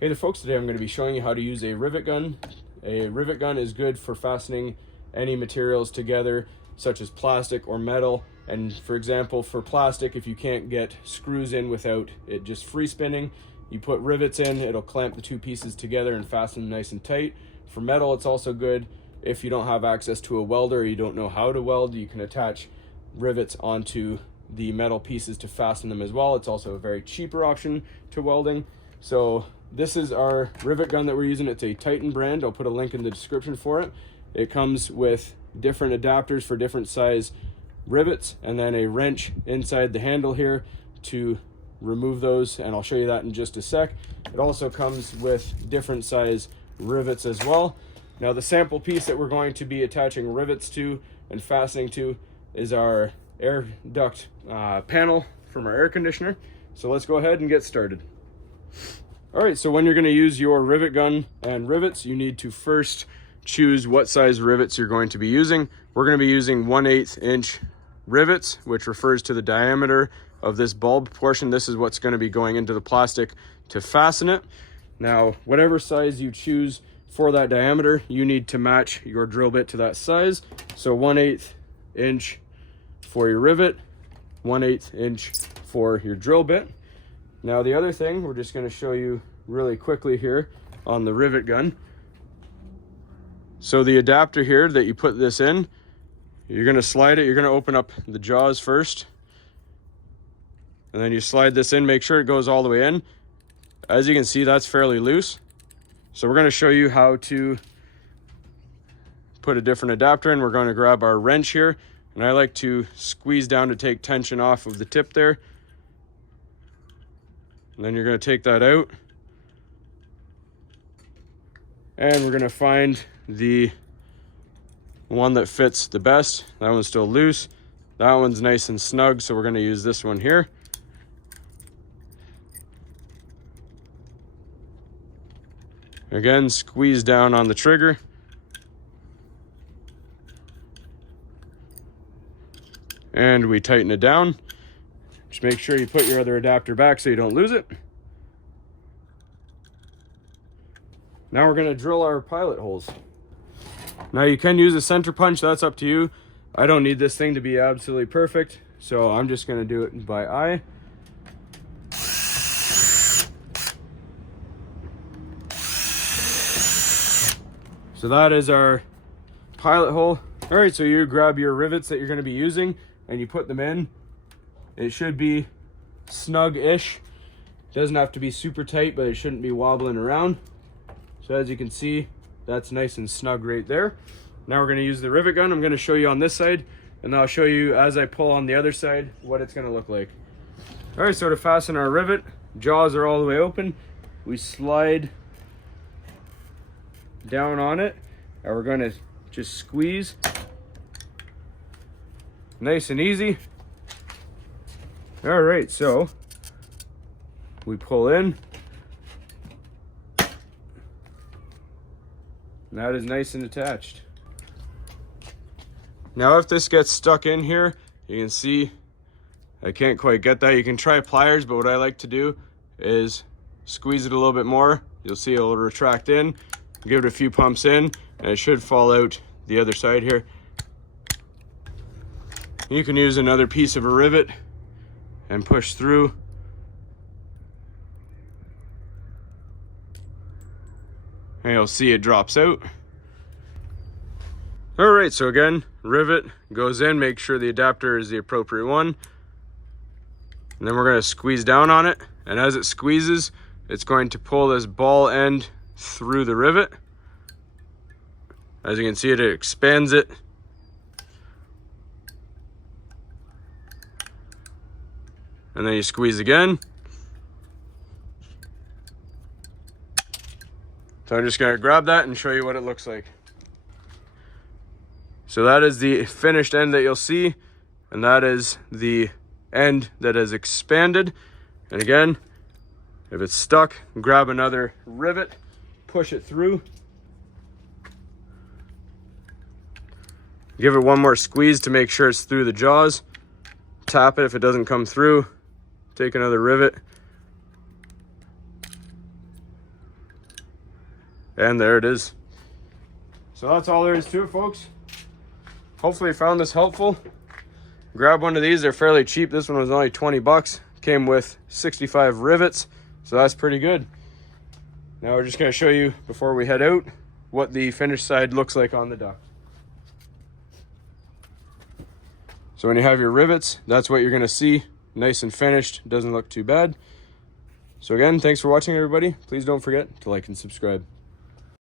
Hey there folks, today I'm going to be showing you how to use a rivet gun. A rivet gun is good for fastening any materials together, such as plastic or metal. And for example, for plastic, if you can't get screws in without it just free spinning, you put rivets in, it'll clamp the two pieces together and fasten them nice and tight. For metal, it's also good if you don't have access to a welder or you don't know how to weld, you can attach rivets onto the metal pieces to fasten them as well. It's also a very cheaper option to welding. So this is our rivet gun that we're using. It's a Titan brand. I'll put a link in the description for it. It comes with different adapters for different size rivets and then a wrench inside the handle here to remove those, and I'll show you that in just a sec. It also comes with different size rivets as well. Now the sample piece that we're going to be attaching rivets to and fastening to is our air duct panel from our air conditioner. So let's go ahead and get started. All right, so when you're going to use your rivet gun and rivets, you need to first choose what size rivets you're going to be using. We're going to be using 1/8 inch rivets, which refers to the diameter of this bulb portion. This is what's going to be going into the plastic to fasten it. Now, whatever size you choose for that diameter, you need to match your drill bit to that size. So 1/8 inch for your rivet, 1/8 inch for your drill bit. Now the other thing, we're just going to show you really quickly here on the rivet gun. So the adapter here that you put this in, you're going to slide it, you're going to open up the jaws first. And then you slide this in, make sure it goes all the way in. As you can see, that's fairly loose. So we're going to show you how to put a different adapter in. We're going to grab our wrench here, and I like to squeeze down to take tension off of the tip there. And then you're going to take that out. And we're going to find the one that fits the best. That one's still loose. That one's nice and snug, so we're going to use this one here. Again, squeeze down on the trigger. And we tighten it down. Just make sure you put your other adapter back so you don't lose it. Now we're going to drill our pilot holes. Now you can use a center punch, that's up to you. I don't need this thing to be absolutely perfect, so I'm just going to do it by eye. So that is our pilot hole. All right, so you grab your rivets that you're going to be using and you put them in. It should be snug-ish. Doesn't have to be super tight, but it shouldn't be wobbling around. So as you can see, that's nice and snug right there. Now we're going to use the rivet gun. I'm going to show you on this side, and I'll show you as I pull on the other side what it's going to look like. All right, so to fasten our rivet, jaws are all the way open. We slide down on it, and we're going to just squeeze. Nice and easy. All right, so we pull in. And that is nice and attached. Now if this gets stuck in here, you can see I can't quite get that. You can try pliers, but what I like to do is squeeze it a little bit more. You'll see it'll retract in. Give it a few pumps in, and it should fall out the other side here. You can use another piece of a rivet and push through. And you'll see it drops out. All right, so again, rivet goes in, make sure the adapter is the appropriate one. And then we're going to squeeze down on it. And as it squeezes, it's going to pull this ball end through the rivet. As you can see, it expands it. And then you squeeze again. So I'm just going to grab that and show you what it looks like. So that is the finished end that you'll see, and that is the end that is expanded. And again, if it's stuck, grab another rivet, push it through. Give it one more squeeze to make sure it's through the jaws. Tap it if it doesn't come through. Take another rivet, And there it is. So that's all there is to it, folks. Hopefully you found this helpful. Grab one of these, they're fairly cheap. This one was only 20 bucks. Came with 65 rivets, so that's pretty good. Now we're just gonna show you, before we head out, what the finished side looks like on the duck. So when you have your rivets, that's what you're gonna see. Nice and finished, doesn't look too bad. So again, thanks for watching, everybody. Please don't forget to like and subscribe.